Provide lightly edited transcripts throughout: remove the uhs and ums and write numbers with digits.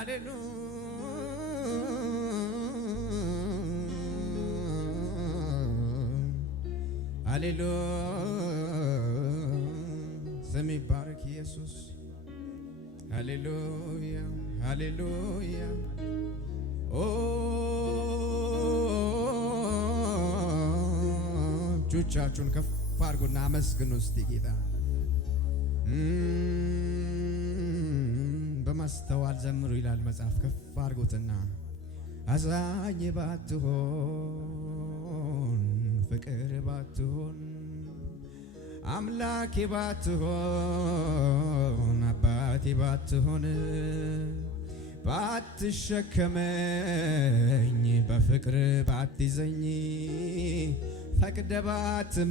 ሃሌሉያ ስም ይባረክ ኢየሱስ። ሃሌሉያ ሃሌሉያ እጆቻችሁን ከፍ አድርጉና አመስግኑ እስቲ ጌታ። በማስተዋል ዘምሩ ይላል መጽሐፍ። ከፍ አድርጉትና አዛኝ ባትሆን ፍቅር ባትሆን አምላኬ ባትሆን አባቴ ባትሆን ባትሸከመኝ በፍቅር ባትይዘኝ ፈቅደ ባትምረኝ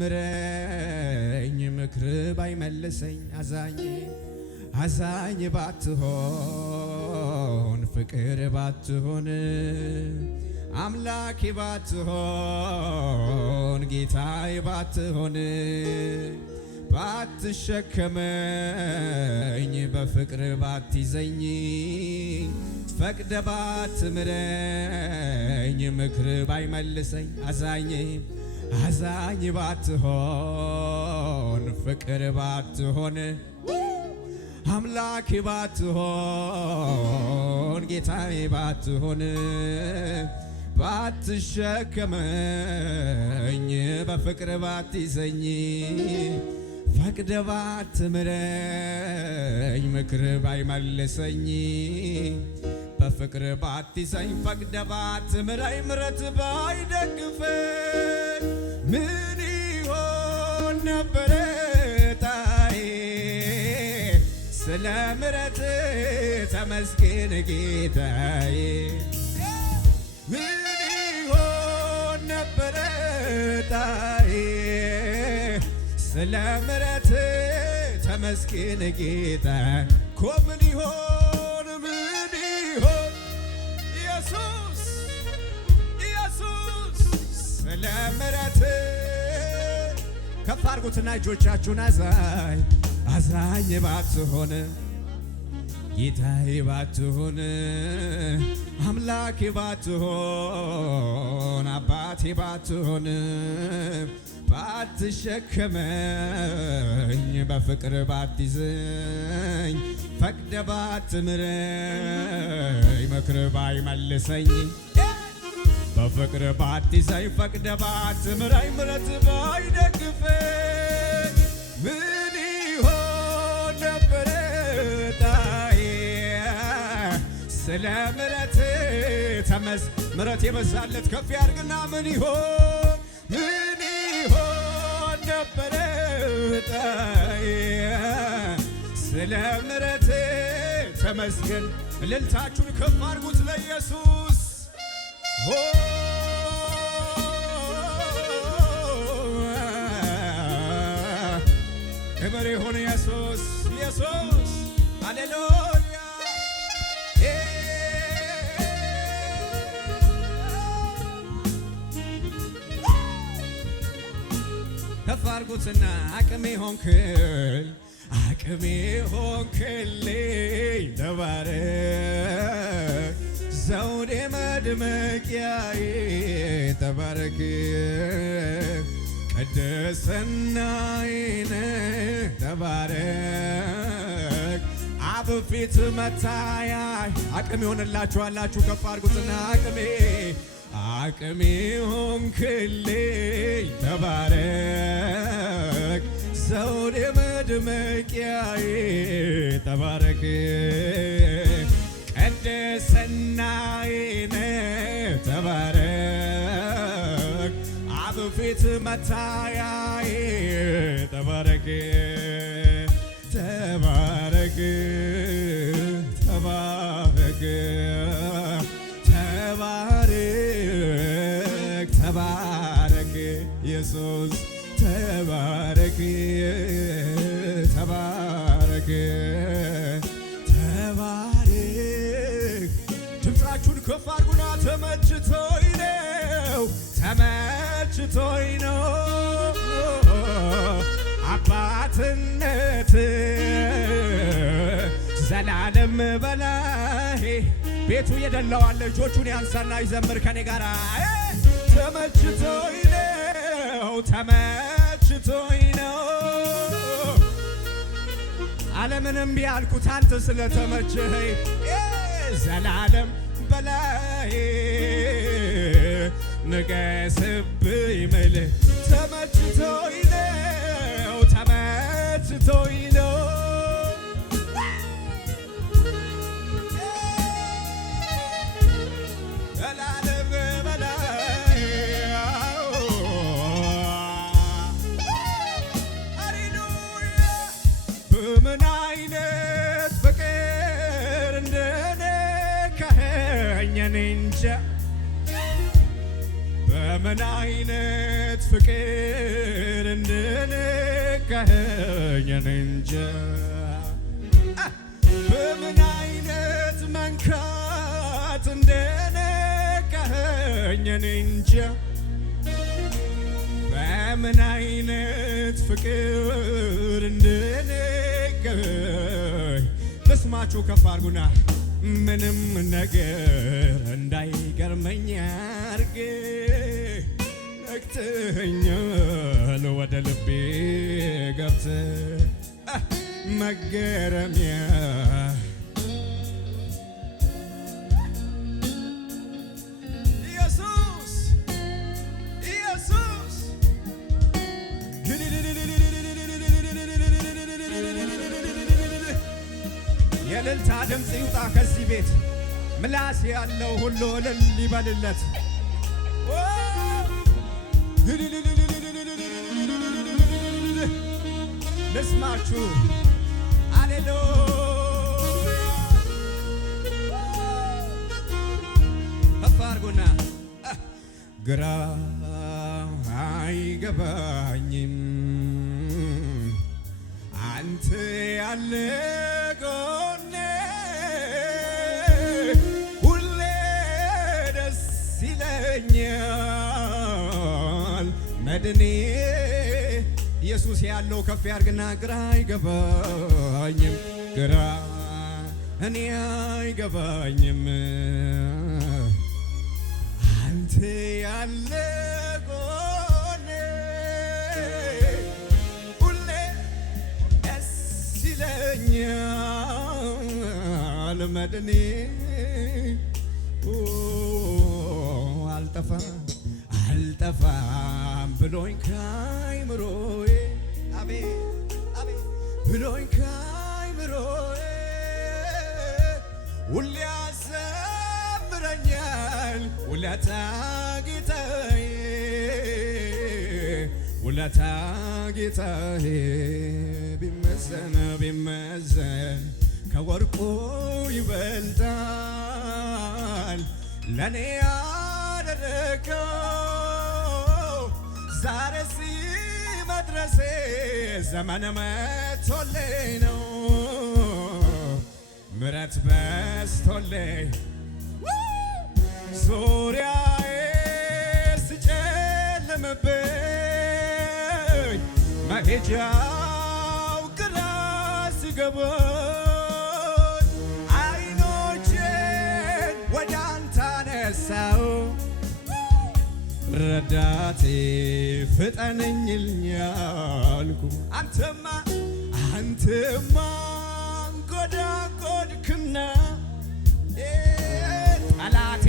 ምክር ባይመልሰኝ አዛኝ ባትሆን ፍቅር ባትሆን አምላኬ ባትሆን ጌታዬ ባትሆን ባትሸከመኝ በፍቅር ባትይዘኝ ፈቅደ ባትምረኝ ምክር ባይመልሰኝ አዛኝ ባትሆን ፍቅር ባትሆን አምላኬ ባትሆን ጌታዬ ባትሆን ባትሸከመኝ በፍቅር ባትይዘኝ ፈቅደ ባትምረኝ ምክር ባይመልሰኝ በፍቅር ባትይዘኝ ፈቅደ ባትምረኝ ምረት ባይደግፈኝ ምን ይሆን ነበረ ጣዬ? ስለ ምረት ተመስገን ጌታዬ። ምን ይሆን ነበረ ጣዬ? ስለ ምረት ተመስገን ጌታ። እኮ ምን ይሆን ኢየሱስ ስለ ምረት ከፍ አድርጉትና እጆቻችሁን አዛኝ ባትሆን ጌታዬ ባትሆን አምላኬ ባትሆን አባቴ ባትሆን ባትሸከመኝ በፍቅር ባትይዘኝ ፈቅደ ባትምረኝ ምክር ባይመልሰኝ በፍቅር ባትይዘኝ ፈቅደ ባትምረኝ ምረት ባይደግፈኝ ምን ይሆን ነበረ ጣዬ? ስለ ምረት ምረት የበዛለት ከፍ ያድርግና ምን ይሆን ነበረ ጣዬ? ስለ ምረት ተመስገን። እልልታችሁን ከፍ አድርጉት ለኢየሱስ። ክብር ይሁን ኢየሱስ ሃሌሉያ። ከፍ አድርጉትና አቅሜ ሆንክልኝ ተባረክ ዘውዴ መድመቂያዬ ተባረክ ቅድስናዬ ተባረክ አብ ፊት መታያ አቅሜ ሆንላችኋላችሁ። ከፍ አድርጉትና አቅሜ ሆንክልኝ ተባረክ ዘውዴ መድመቂያዬ ተባረክ ቅድስናዬ ተባረክ አብ ፊት መታያዬ ተባረክ ኢየሱስ ተባረክ ድምፃችሁን ከፍ አድርጉና ተመችቶኝ ነው አባትነት ዘላለም በላይ ቤቱ የደላዋል እጆቹን ያንሳና ይዘምር ከኔ ጋር ተመችቶኝ ነው ተመችቶኝ ነው ዓለምንም ቢያልኩት አንተ ስለተመቸኸኝ ዘላለም በላይ ንገስብኝ ምልህ ተመችቶኝ ነው ተመችቶኝ ነው ዘላለም በላይ ሃሌሉያ በምን አይነት ፍቅር እንደነካኸኝ እኔ እንጃ በምን አይነት ፍቅር እንደነካኸኝ እኔ እንጃ በምን አይነት መንካት እንደነካኸኝ እኔ እንጃ በምን አይነት ፍቅር እንደነካኸኝ ልስማችሁ ከፍ አድርጉና ምንም ነገር እንዳይገርመኝ አድርገህ ነክተኸኛል ወደ ልቤ ገብተህ መገረሚያ ኢየሱስ ኢየሱስ የእልልታ ድምፅ ይውጣ ከዚህ ቤት ምላስ ያለው ሁሉ እልል ይበልለት ልስማችሁ ሃሌሉያ ከፍ አድርጉና ግራ አይገባኝም አንተ ያለ ጎኔ ሁሌ ደስ ይለኛል መድኔ ኢየሱስ ያለው ከፍ ያርግና ግራ አይገባኝም ግራ እኔ አይገባኝም አንተ ያለ ጎኔ ሁሌ ደስ ይለኛል መድኔ አልጠፋም ብሎኝ ካይምሮዬ አቤት አቤት ብሎኝ ካይምሮዬ ሁሌ ያዘምረኛል ውለታ ጌታዬ ውለታ ጌታዬ ቢመዘን ከወርቁ ይበልጣል ለኔ ያደረገው ዛሬ መድረሴ ዘመን መቶልኝ ነው ምሕረት በስቶልኝ ዙሪያዬ ሲጨልምብኝ መሄጃው ግራ ሲገባኝ አይኖቼን ወደ አንተ አነሳሁ ረዳቴ ፍጠነኝልኝ ያልኩ አንተማ አንጎዳጎድክና ጠላቴ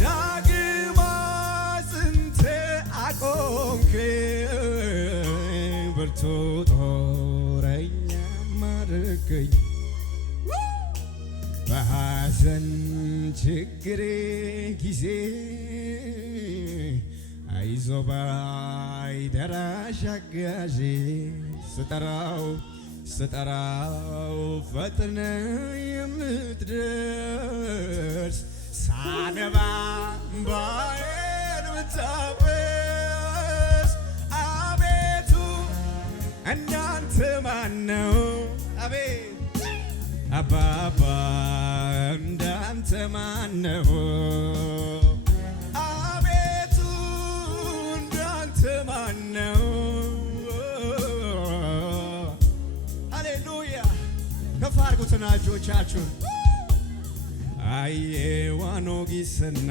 ዳግም አጽንተ አቆምከኝ ብርቱ ጦረኛ አደረግከኝ በሐዘን ችግሬ ጊዜ አይዞህ ባይ ደራሽ አጋዤ ስጠራው ፈጥነ የምትደርስ ሳነባ እምባዬን ብታብስ አቤቱ እንዳንተ ማነው? አቤት አባባ እንዳንተ ማነው? አቤቱ እንዳንተ ማነው? ሃሌሉያ አርጉትና እጆቻችሁን አየ ዋኖ ጊሰና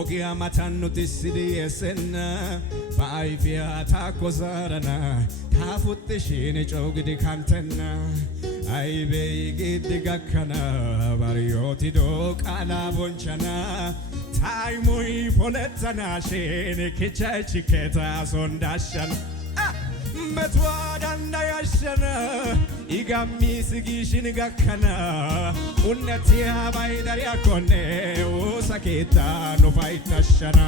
ኦጊያ ማታኑ ትስዲየሰና ባይፊያ ታኮዛረና ታፉትሽን ጮግዲ ካንተና አይቤ ግድጋከና ባሪዮቲዶ ቃላ ቦንቸና ታይሞይ ፖለተና ሼን ክቻችከታ ሶንዳሸን መትዋዳንዳ ያሸነ ኢጋሚ ስጊሽን ጋከና ኡነቲያ ባይዳሪያ ኮኔ ኡሳኬታ ኑፋይታሸና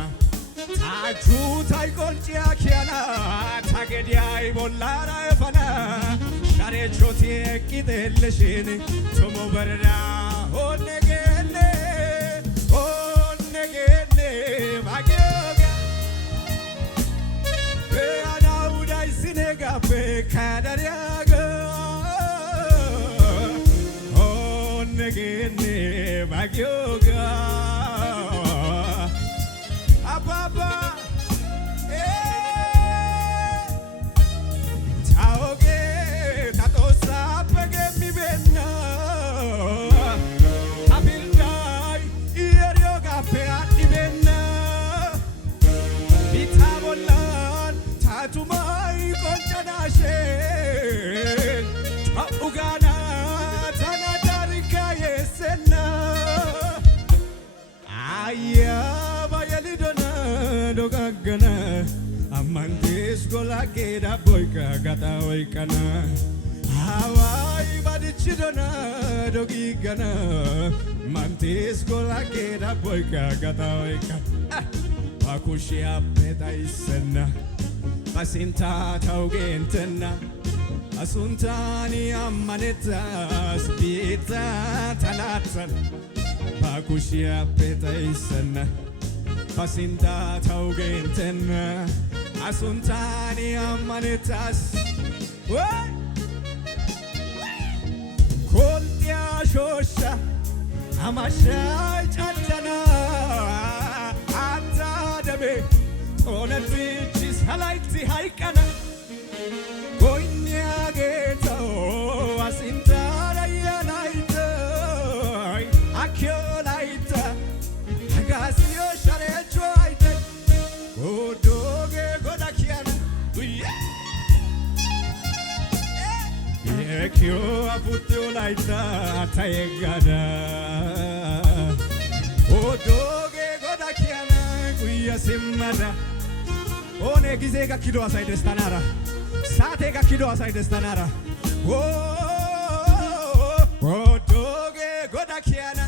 ታቹ ታይቆልጭያ ኪያና ታገዲያይ ቦላራ ፈና ሻሬቾቲ ቂደልሽን ቶሞ በረዳ ኦነገኔ ባጌጋ በአናውዳይ ሲነጋፌ ካዳሪያጋ ኦነገኔ ባጌጋ አባባ ታኦጌ ታጦሳ በገሚቤና አቢልዳይ ኢየሪዮጋፌ አዲቤና ቢታቦላን ታቱማይ ቆንጨናሼን ጫኡጋና ታናዳሪካ የሰና አያ ባየሊዶና ዶጋገና አማንቴስ ጎላጌዳ ቦይካ ጋታ ወይቀና ሃዋይ ባድችዶና ዶጊገና ማንቴስ ጎላጌዳ ቦይካ ጋታ ወይቀና ባኩሽያ ቤታይሰና ባሲንታ ታውጌንተና አሱንታኒ አማኔታስ ቢታ ታላተን ባኩሽያ ቤታይሰና ባሲንታ ታውጌንተና አሱንታኒ አማኔታስ ኮልቲያ ሾሻ አማሻይ ጫደና አንታ ደሜ ኦነትቺ ሰላይቲ ሃይቀና ጎይኛ ጌታው አሲንታ ዳያናይተ አኪዮላይተ አጋሲዮ ሻሬቾ አይተ ጎዶጌ ጎዳኪያና የኪዮ አፉቲዮ ላይታ ታየጋዳ ጎዶጌ ጎዳኪያና ጉያ ሲመዳ ኦኔ ጊዜ ጋኪዶ አሳይ ደስታናራ ሳቴ ጋኪዶ አሳይ ደስታናራ ጎዶጌ ጎዳኪያና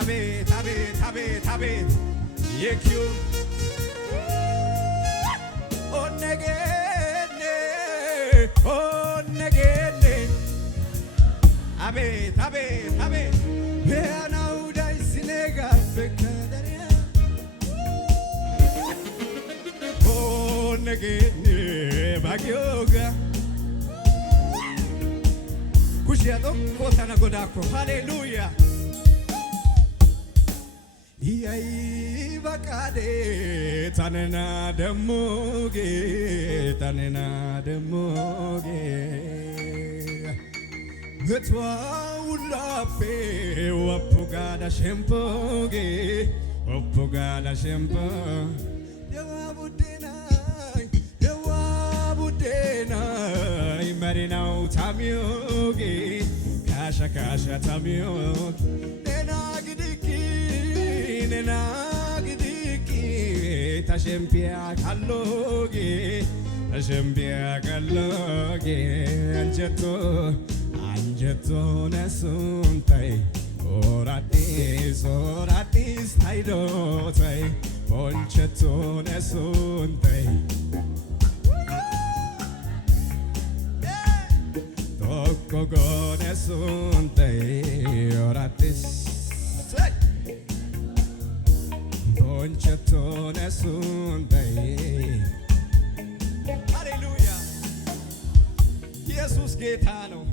አቤት አቤት አቤት አቤት የኪዮ ኦነጌኔ ኦነጌኔ አቤት አቤት አቤት በአናውዳይ ሲኔጋ በከደሪያ ኦነጌኔ ባጊዮጋ ኩሽያ ጦቆተና ጎዳኮ ሃሌሉያ ይይ በቃዴ ታነና ደሞጌ ታነና ደሞጌ በትዋውላፔ ወፑጋዳ ሸምፖጌ ወፑጋዳ ሸምፖ ደዋቡዴናይ መሪናው ታሚዮጌ ካሻ ካሻ ታሚዮጌ ነናግዲቂ ታሸምፒያ ካሎጌ ታሸምፒያ ካሎጌ አንጀቶ አንጀቶ ነሱንታይ ኦራዲስ ኦራዲስ ታይዶታይ ቦንቸቶ ነሱንታይ ቶኮጎ ነሱንታይ ኦራዲስ ቦንቸቶ ነሱንታይ ሃሌሉያ ኢየሱስ ጌታ ነው።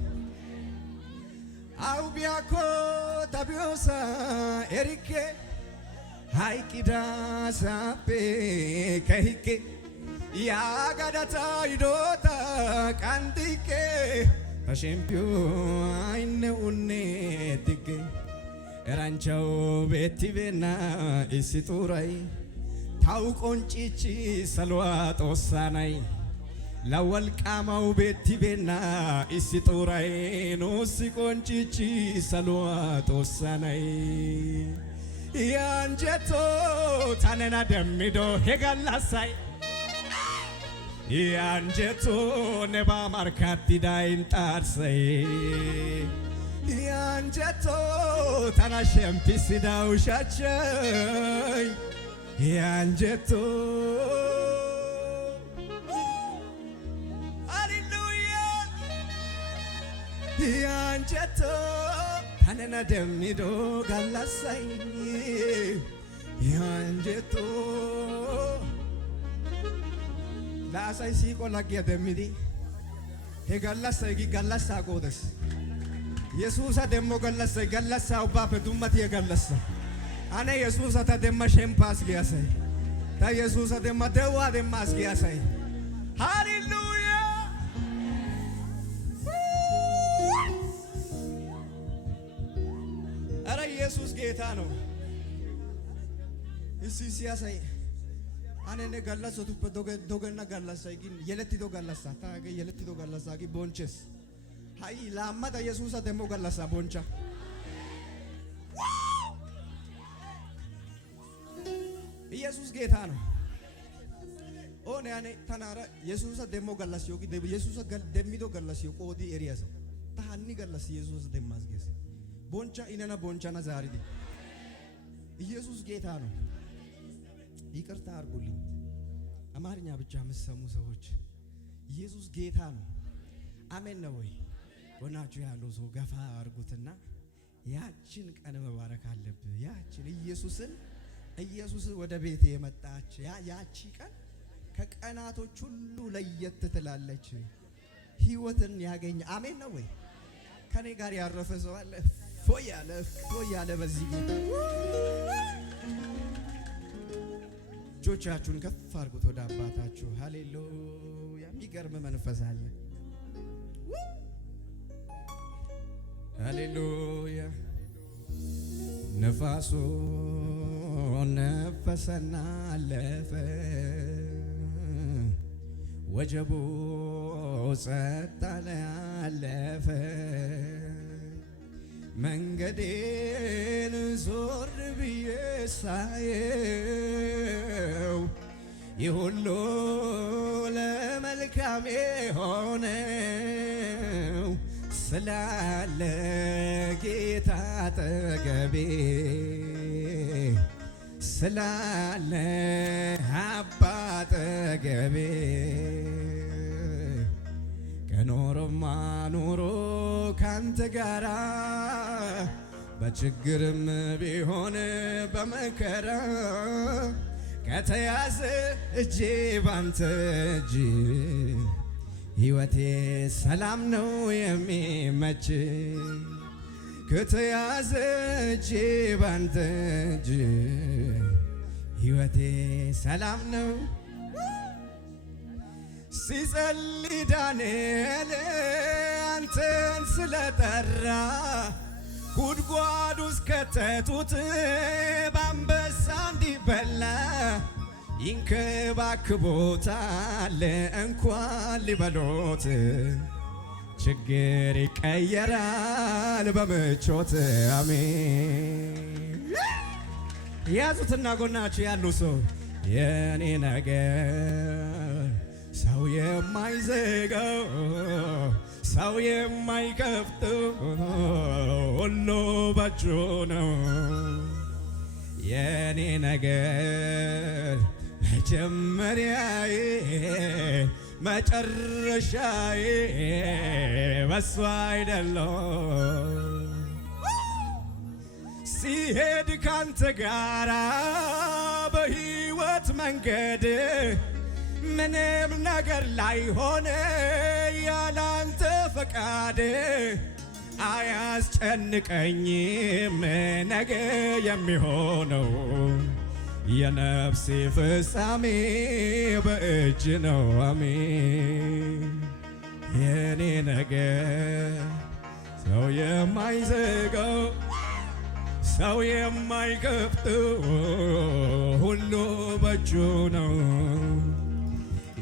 አውቢያኮ ታቢዮሳ ኤሪኬ ሃይቂዳ ሳፔ ከሂቄ ያጋዳታ ይዶታ ቃንጢቄ Ashempio aine unne tigge eranchao betivena isiturai tau konchichi salwa tosanai lawal qamau betivena isiturai no si konchichi salwa tosanai yanjeto tanena demido hegalasai Yanjeto neba markati dain tarsai Yanjeto tana shempisi da ushachai Yanjeto Hallelujah Yanjeto tanena demido galasai Yanjeto La sai si con la guia de midi he gallassa gi gallassa godes Yesusa demo gallassa oba pe dummati gallassa ane Yesusa ta demma shempas giasai ta Yesusa demma dewa demmas giasai Hallelujah Ara Jesus ጌታ ነው እሱ ሲያሳይ Anene gallasa tuppe dogena gallasa igin yeletti do gallasa taage yeletti do gallasa gi bonches hai la amada Yesusa demo gallasa boncha ኢየሱስ ጌታ ነው ኦኔ አኔ ተናራ ኢየሱስ ደሞ ገላስ ዮጊ ኢየሱስ ደሚዶ ገላስ ዮቆዲ ኤሪያስ ታኒ ገላስ ኢየሱስ ደማስ ገስ ቦንቻ ኢነና ቦንቻና ዛሪዲ ኢየሱስ ጌታ ነው ይቅርታ አርጉልኝ አማርኛ ብቻ መሰሙ ሰዎች ኢየሱስ ጌታ ነው አሜን ነው ወይ ወናችሁ ያለው ሰው ገፋ አርጉትና ያችን ቀን መባረክ አለብህ ያችን ኢየሱስ ወደ ቤት የመጣች ያቺ ቀን ከቀናቶች ሁሉ ለየት ትላለች ህይወትን ያገኝ አሜን ነው ወይ ከኔ ጋር ያረፈ ሰው አለ ፎያለ በዚህ ጌታ ጆቻችሁን ከፍ አርጉት ወደ አባታችሁ ሃሌሉያ የሚገርም መንፈስ አለ ሃሌሉያ ነፋሱ ነፈሰና አለፈ ወጀቡ ጸጥ አለፈ መንገዴን ዞር ብዬ ሳየው ይሁሉ ለመልካም ሆነው ስላለ ጌታ አጠገቤ ስላለ አባት አጠገቤ ከኖሮማ ኖሮ ካንተ ጋራ በችግርም ቢሆን በመከራ ከተያዘ እጄ ባንተ እጅ ሕይወቴ ሰላም ነው የሚመች ከተያዘ እጄ ባንተ እጅ ሕይወቴ ሰላም ነው ሲጸልይ ዳንኤል አንተን ስለጠራ ጉድጓድ ውስጥ ከተቱት በአንበሳ እንዲበላ ይንከባክቦታል እንኳን ሊበሎት ችግር ይቀየራል በምቾት አሜን ያዙትና ጎናችሁ ያሉ ሰው የኔ ነገር ሰው የማይዘጋው ሰው የማይከፍተው ሁሉ በእጁ ነው የኔ ነገር መጀመሪያዬ መጨረሻዬ በሱ አይደለም ሲሄድ ካንተ ጋራ በሕይወት መንገድ ምንም ነገር ላይ ሆነ ያላንተ ፈቃድ አያስጨንቀኝም ነገ የሚሆነው የነፍሴ ፍጻሜ በእጅ ነው አሜን የኔ ነገር ሰው የማይዘጋው ሰው የማይከፍተው ሁሉ በእጁ ነው።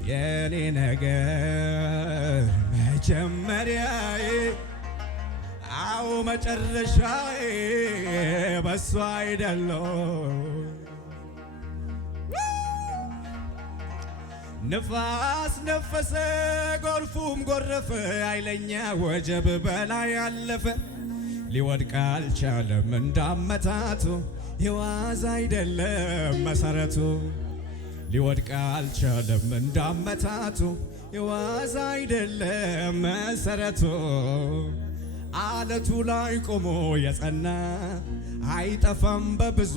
የኔ ነገር መጀመሪያዬ አው መጨረሻዬ በሱ አይደለም። ንፋስ ነፈሰ ጎርፉም ጎረፈ ኃይለኛ ወጀብ በላይ አለፈ። ሊወድቅ አልቻለም እንዳመታቱ የዋዛ አይደለም መሰረቱ። ሊወድቅ አልቻለም እንዳመታቱ የዋዛ አይደለም መሰረቱ። አለቱ ላይ ቆሞ የጸና አይጠፋም በብዙ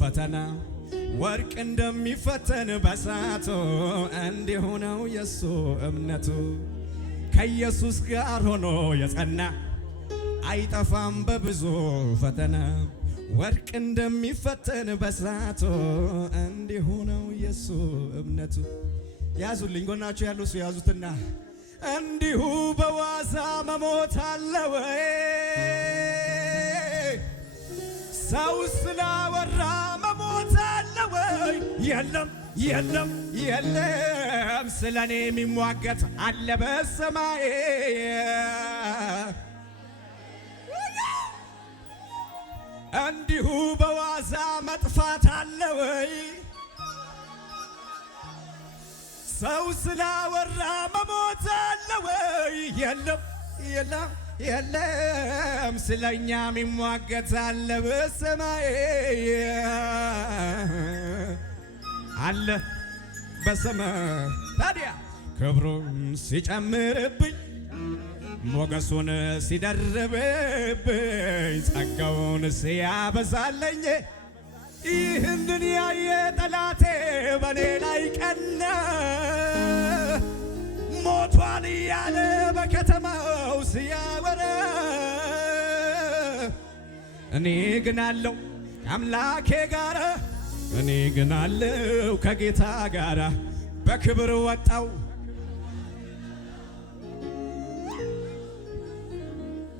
ፈተና። ወርቅ እንደሚፈተን በሳቱ እንዲሁ ነው የሱ እምነቱ። ከኢየሱስ ጋር ሆኖ የጸና አይጠፋም በብዙ ፈተና። ወርቅ እንደሚፈተን በሳቱ እንዲሁ ነው የሱ እምነቱ። ያዙልኝ ጎናቸው ያለው ሰው ያዙትና እንዲሁ በዋዛ መሞት አለ ወይ? ሰው ስላወራ መሞት አለ ወይ? የለም የለም የለም። ስለኔ የሚሟገት አለ በሰማይ። እንዲሁ በዋዛ መጥፋት አለ ወይ? ሰው ስላወራ መሞት አለ ወይ? የለም የለም የለም። ስለኛ የሚሟገት አለ በሰማይ አለ በሰማይ። ታዲያ ክብሩን ሲጨምርብኝ ሞገሱን ሲደርብብኝ ጸጋውን ሲያበዛለኝ ይህንን ያየ ጠላቴ በኔ ላይ ቀና። ሞቷል እያለ በከተማው ሲያወራ እኔ ግን አለው ከአምላኬ ጋር፣ እኔ ግን አለው ከጌታ ጋር። በክብር ወጣው